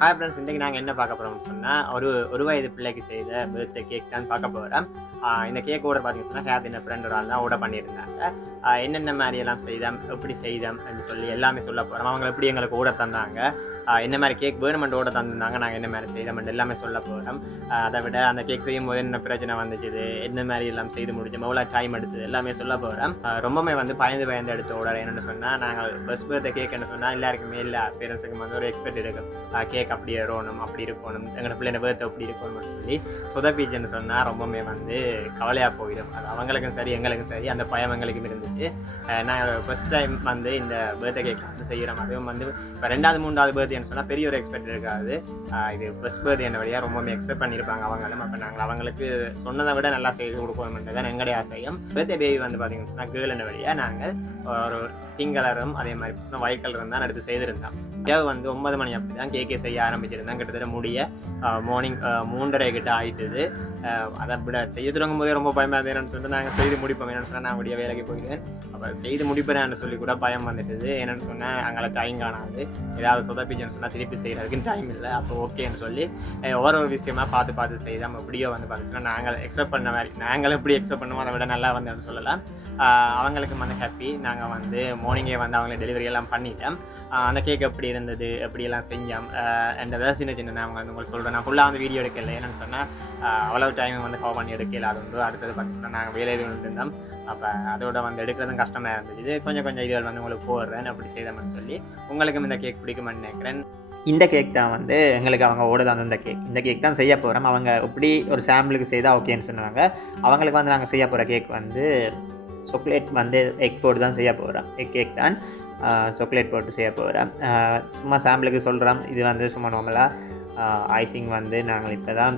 Hi friends இன்றைக்கி நாங்கள் என்ன பார்க்க போகிறோம்னு சொன்னால் ஒரு ஒரு வயது பிள்ளைக்கு செய்த பர்த்டே கேக் தான் பார்க்க போகிறோம் இந்த கேக் ஓட பார்த்தீங்கன்னு சொன்னால் ஹேத் என்ன ஃப்ரெண்ட் ஒரு ஆள் தான் ஓட பண்ணியிருந்தாங்க. ஆஹ் என்னென்ன மாதிரி எல்லாம் செய்தோம் எப்படி செய்தோம் அப்படின்னு சொல்லி எல்லாமே சொல்ல போகிறோம் அவங்க எப்படி எங்களுக்கு ஓட தந்தாங்க? என்ன மாதிரி கேக் வேணுமெண்டோட தந்திருந்தாங்க. நாங்கள் என்ன மாதிரி செய்தோம் எல்லாமே சொல்ல போகிறோம் அதை விட அந்த கேக் செய்யும் போது என்ன பிரச்சனை வந்துச்சு என்ன மாதிரி எல்லாம் செய்து முடிச்சோம் எவ்வளோ டைம் எடுத்தது எல்லாமே சொல்ல போகிறோம் ரொம்பவே வந்து பயந்து பயந்து எடுத்த ஆர்டர் என்னென்னு சொன்னால் நாங்கள் பஸ் பர்த்டே கேக் என்ன சொன்னால் எல்லாருக்குமே இல்லை பேரண்ட்ஸுக்கு வந்து ஒரு எக்ஸ்பெக்ட் இருக்கும் கேக் அப்படி வரணும் அப்படி இருக்கணும் எங்களோட பிள்ளைங்க பேர்த்து அப்படி இருக்கணும்னு சொல்லி சொதப்பீச்சுன்னு சொன்னால் ரொம்பவுமே வந்து கவலையாக போயிடும். அது அவங்களுக்கும் சரி எங்களுக்கும் சரி அந்த பயம் எங்களுக்கும் இருந்துச்சு. நாங்கள் ஃபஸ்ட் டைம் வந்து இந்த பர்த்டே கேக் வந்து செய்கிறோம் அதுவும் வந்து இப்போ ரெண்டாவது மூன்றாவது பர்த்டேன்னு சொன்னால் பெரிய ஒரு எக்ஸ்பெக்ட் இருக்காது இது ஃபர்ஸ்ட் பர்த் என்ன வழியாக ரொம்பவுமே எக்ஸ்பெக்ட் பண்ணியிருப்பாங்க அவங்களும். அப்போ நாங்கள் அவங்களுக்கு சொன்னதை விட நல்லா செய்து கொடுக்கணும்ன்றது தான் எங்களுடைய ஆசையும். பர்த்டே பேபி வந்து பார்த்தீங்கன்னா கேர்ள் என்ன வழியாக நாங்கள் ஒரு பிங்க் கலரும் அதே மாதிரி ஒயிட் கலரும் தான் எடுத்து செய்திருந்தான். இரவு வந்து ஒன்பது மணி அப்படி தான் கேக்கே செய்ய ஆரம்பிச்சிருந்தேன். கிட்டத்தட்ட முடிய மார்னிங் மூன்றரை கிட்ட ஆயிட்டுது. அதை விட செய்ய தொடங்கும் போதே ரொம்ப பயமாக இருந்தேன்னு சொல்லிட்டு நாங்கள் செய்து முடிப்போம். என்னென்னு சொன்னால் நான் முடிய வேலைக்கு போயிடுவேன். அப்போ செய்து முடிப்பேன்னு சொல்லி கூட பயம் வந்துட்டுது. என்னென்னு சொன்னால் அங்கே டைம் காணாது. ஏதாவது சொதப்பிச்சுன்னு சொன்னால் திருப்பி செய்கிறதுக்கு டைம் இல்லை. அப்போ ஓகேன்னு சொல்லி ஒவ்வொரு ஒரு விஷயமா பார்த்து பார்த்து செய்தோம் எப்படியோ வந்து பார்த்துச்சுன்னா நாங்கள் எக்ஸப்ட் பண்ண மாதிரி நாங்கள் எப்படி எக்ஸப்ட் பண்ணுவோம் அதை விட நல்லா வந்தேன்னு சொல்லலாம். அவங்களுக்கு வந்து ஹாப்பி நாங்கள் வந்து மார்னிங்கே வந்து அவங்கள டெலிவரி எல்லாம் பண்ணிட்டேன் அந்த கேக் எப்படி இருந்தது? எப்படி எல்லாம் செஞ்சோம்? அந்த வேலை சின்ன சின்ன நான் வந்து உங்களுக்கு சொல்கிறேன் நான் ஃபுல்லாக வந்து வீடியோ எடுக்கல. என்னன்னு சொன்னால் அவ்வளோ டைம் வந்து கவர் பண்ணி எடுக்கல. அது வந்து அடுத்தது பார்த்தீங்கன்னா நாங்கள் வேலையில் இருந்தோம். அப்போ அதோட வந்து எடுக்கிறதும் கஷ்டமாக இருந்துச்சு இது கொஞ்சம் கொஞ்சம் இதுகள் வந்து உங்களுக்கு போடுறேன். அப்படி செய்தோம்னு சொல்லி உங்களுக்கும் இந்த கேக் பிடிக்கும்னு நினைக்கிறேன். இந்த கேக் தான் வந்து எங்களுக்கு அவங்க ஓட தான் இந்த கேக் இந்த கேக் தான் செய்ய போகிறோம் அவங்க எப்படி ஒரு சாம்பிளுக்கு செய்தால் ஓகேன்னு சொன்னாங்க. அவங்களுக்கு வந்து நாங்கள் செய்ய போகிற கேக் வந்து சாக்லேட் வந்து எக் போட்டு தான் செய்ய போகிறோம் எக் எக் தான் சாக்லேட் போட்டு செய்ய போகிறேன் சும்மா சாம்பிளுக்கு சொல்கிறோம் இது வந்து சும்மா நார்மலாக ஐசிங் வந்து நாங்கள் இப்போ தான்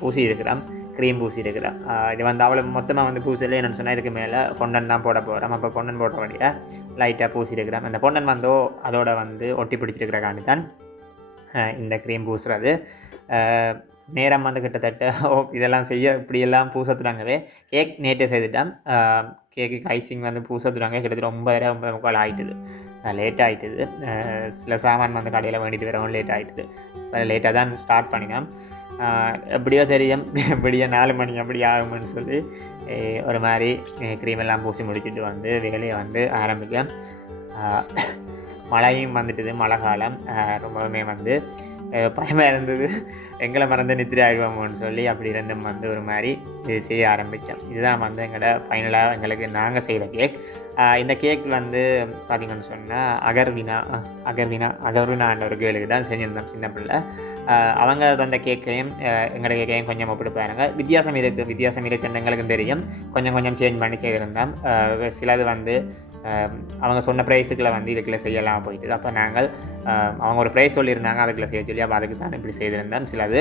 பூசி இருக்கிறோம் க்ரீம் பூசி இருக்கிறோம் இது வந்து அவ்வளோ மொத்தமாக வந்து பூசல என்னென்னு சொன்னால் இதுக்கு மேலே பொன்னன் தான் போட போகிறோம் அப்போ பொன்னன் போட வழியாக லைட்டாக பூசி இருக்கிறோம் அந்த பொன்னன் வந்தோ அதோட வந்து ஒட்டி பிடிச்சிருக்கிற காண்டி தான் இந்த க்ரீம் பூசுறது. நேரம் வந்து கிட்டத்தட்ட ஓ இதெல்லாம் செய்ய இப்படியெல்லாம் பூசத்துறாங்கவே கேக் நேற்றே செய்துட்டேன். கேக்கு ஐசிங் வந்து பூசத்துறாங்க கிட்டத்தட்ட ஒன்பதரை ஒன்பது முக்கால் ஆகிட்டுது லேட் ஆகிட்டுது சில சாமான் வந்து கடையில் வேண்டிட்டு வரவும் லேட் ஆகிட்டுது லேட்டாக தான் ஸ்டார்ட் பண்ணினேன். எப்படியோ தெரியும். எப்படியோ நாலு மணி அப்படி ஆகும்னு சொல்லி ஒரு மாதிரி க்ரீம் எல்லாம் பூசி முடிச்சுட்டு வந்து வேலையை வந்து ஆரம்பிக்க மழையும் வந்துட்டுது மழை காலம். ரொம்பவுமே வந்து பயமாக இருந்தது. எங்களை மறந்து நித்திரை ஆகிடுவோமோன்னு சொல்லி அப்படி இருந்து வந்து ஒரு மாதிரி இது செய்ய ஆரம்பித்தோம் இதுதான் வந்து எங்களோட ஃபைனலாக எங்களுக்கு நாங்கள் செய்கிற கேக் இந்த கேக் வந்து பார்த்திங்கன்னு சொன்னால் அகர்வினா அகர்வினா அகர்வினா அகர்வினான்ற ஒரு கேளுக்கு தான் செஞ்சுருந்தோம் சின்ன பிள்ளை. அவங்க தந்த கேக்கையும் எங்களோட கேக்கையும் கொஞ்சம் ஒப்பிட்டு பாருங்க. வித்தியாசம் இருக்குது வித்தியாசம் இருக்குன்னு எங்களுக்கும் தெரியும். கொஞ்சம் கொஞ்சம் சேஞ்ச் பண்ணி செய்திருந்தோம். சிலது வந்து அவங்க சொன்ன ப்ரைஸுக்குள்ள வந்து இதுக்குள்ள செய்யலாம் போயிட்டு. அப்போ நாங்கள் ஆஹ் அவங்க ஒரு ப்ரைஸ் சொல்லியிருந்தாங்க அதுக்குள்ள செய்ய சொல்லி அப்போ அதுக்கு தான் இப்படி செய்திருந்தோம். சிலது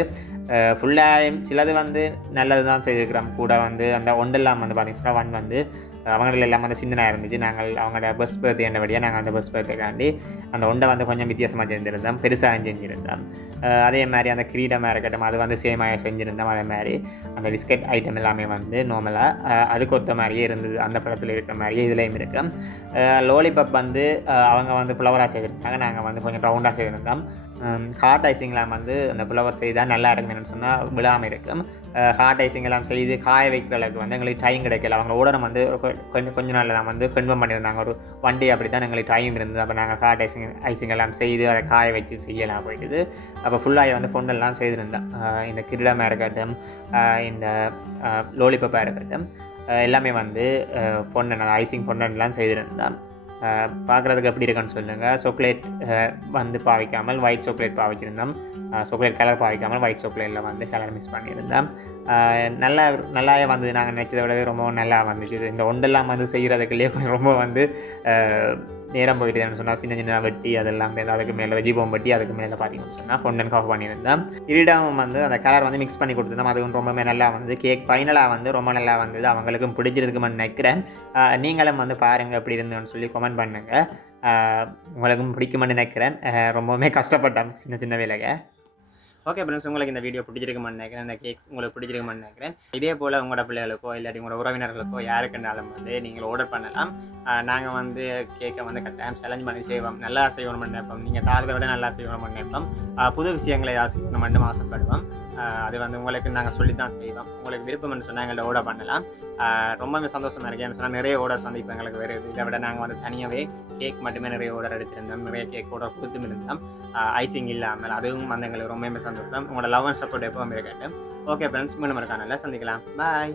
ஃபுல்லாக சிலது வந்து நல்லது தான் செய்திருக்கிறோம். கூட வந்து அந்த ஒன்றெல்லாம் வந்து பார்த்திங்கன்னா ஒன் வந்து அவங்கள எல்லாம் வந்து சிந்தனை இருந்துச்சு நாங்கள் அவங்களோட பஸ் பர்த்டே என்னபடியாக நாங்கள் அந்த பஸ் பர்த்டேக்காண்டி அந்த ஒண்டை வந்து கொஞ்சம் வித்தியாசமாக செஞ்சுருந்தோம். பெருசாக செஞ்சுருந்தோம். அதே மாதிரி அந்த கிரீடமாக இருக்கட்டும் அது வந்து சேமாக செஞ்சுருந்தோம். அதே மாதிரி அந்த பிஸ்கட் ஐட்டம் எல்லாமே வந்து நார்மலாக அதுக்கு ஒத்த மாதிரியே இருந்தது. அந்த படத்தில் இருக்கிற மாதிரியே இதுலேயும் இருக்கும் லோலிபப் வந்து அவங்க வந்து ஃப்ளவராக செய்திருந்தாங்க. நாங்கள் வந்து கொஞ்சம் ரவுண்டாக செய்திருந்தோம். ஹார்ட் ஐசிங்லாம் வந்து அந்த ஃப்ளவர் செய்தால் நல்லா இருக்குன்னு சொன்னால் விழாமல் இருக்கும். ஹார்ட் ஐசிங் எல்லாம் செய்து காய வைக்கிற அளவுக்கு வந்து எங்களுக்கு டைம் கிடைக்கல. அவங்க உடனே வந்து கொ- கொஞ்சம் கொஞ்ச நாளில் தான் வந்து கன்ஃபார்ம் பண்ணியிருந்தாங்க. ஒரு ஒன் டே அப்படி தான் எங்களுக்கு டைம் இருந்தது. அப்போ நாங்கள் ஹார்ட் ஐசிங் ஐசிங் எல்லாம் செய்து அதை காய வச்சு செய்யலாம் போயிட்டு அப்போ ஃபுல்லாக வந்து பொண்ணெல்லாம் செய்திருந்தேன் இந்த கிரிடமாக இருக்கட்டும் இந்த லோலிபப்பாக இருக்கட்டும் எல்லாமே வந்து பொண்ணு ஐசிங் பொண்ணெல்லாம் செய்திருந்தேன் பார்க்குறதுக்கு எப்படி இருக்குன்னு சொல்லுங்கள் சாக்லேட் வந்து பாவிக்காமல் ஒயிட் சாக்லேட் பாவிச்சிருந்தோம். சாக்லேட் கலர் பாவிக்காமல் ஒயிட் சாக்லேட்டில் வந்து கலர் மிஸ் பண்ணியிருந்தோம். நல்லா நல்லா நல்லாவே வந்தது. நாங்கள் நினச்சதை விடவே ரொம்ப நல்லா வந்துச்சு. இந்த ஒண்டெல்லாம் வந்து செய்கிறதுக்குள்ளேயே ரொம்ப வந்து நேரம் போயிட்டு சொன்னால் சின்ன சின்ன வெட்டி அதெல்லாம் அதுக்கு மேலே ஜீபம் வெட்டி அதுக்கு மேலே பார்த்தீங்கன்னு சொன்னால் பொண்ணன் காஃப் பண்ணியிருந்தேன். கிரீடம் வந்து அந்த கலர் வந்து மிக்ஸ் பண்ணி கொடுத்துருந்தோம் அதுவும் ரொம்பவே நல்லா வந்து கேக் ஃபைனலாக வந்து ரொம்ப நல்லா வந்தது. அவங்களுக்கும் பிடிச்சிருக்குமென்னு நினைக்கிறேன். நீங்களும் வந்து பாருங்கள் எப்படி இருந்தோன்னு சொல்லி கமெண்ட் பண்ணுங்கள் உங்களுக்கும் பிடிக்குமென்னு நினைக்கிறேன். ரொம்பவுமே கஷ்டப்பட்டேன் சின்ன சின்ன வேலைங்க ஓகே ஃப்ரெண்ட்ஸ் உங்களுக்கு இந்த வீடியோ பிடிச்சிருக்குமான்னு நினைக்கிறேன். இந்த கேக்ஸ் உங்களுக்கு பிடிச்சிருக்குமான்னு நினைக்கிறேன். இதே போல் உங்களோட பிள்ளைகளுக்கோ இல்லாட்டி உங்களோட உறவினர்களுக்கோ யாருக்குனாலும் வந்து நீங்கள் ஆர்டர் பண்ணலாம். நாங்கள் வந்து கேக்கை வந்து கட்டாயம் சேலஞ்ச் பண்ணி செய்வோம். நல்லா செய்யணும்னு நினைப்போம். நீங்கள் தாரதை விட நல்லா செய்யணும்னு நினைப்போம். புது விஷயங்களை ஏதாவது மட்டும் ஆசைப்படுவோம் அது வந்து உங்களுக்கு நாங்கள் சொல்லி தான் செய்வோம். உங்களுக்கு விருப்பம்னு சொன்னால் எங்கள்ட்ட ஓட பண்ணலாம். ரொம்பவே சந்தோஷமாக இருக்கு. ஏன்னு சொன்னால் நிறைய ஆர்டர்ஸ் வந்து இப்போ எங்களுக்கு வேறு இதை விட நாங்கள் வந்து தனியாகவே கேக் மட்டுமே நிறைய ஓடர் எடுத்திருந்தோம். நிறைய கேக் ஆர்டர் கொடுத்தும் இருந்தோம். ஐசிங் இல்லாமல் அதுவும் வந்து எங்களுக்கு ரொம்பவே சந்தோஷம். உங்களோட லவ் அண்ட் சப்போர்ட் எப்பவும் இருக்கட்டும். ஓகே ஃப்ரெண்ட்ஸ் மீண்டும் நல்லா சந்திக்கலாம். பாய்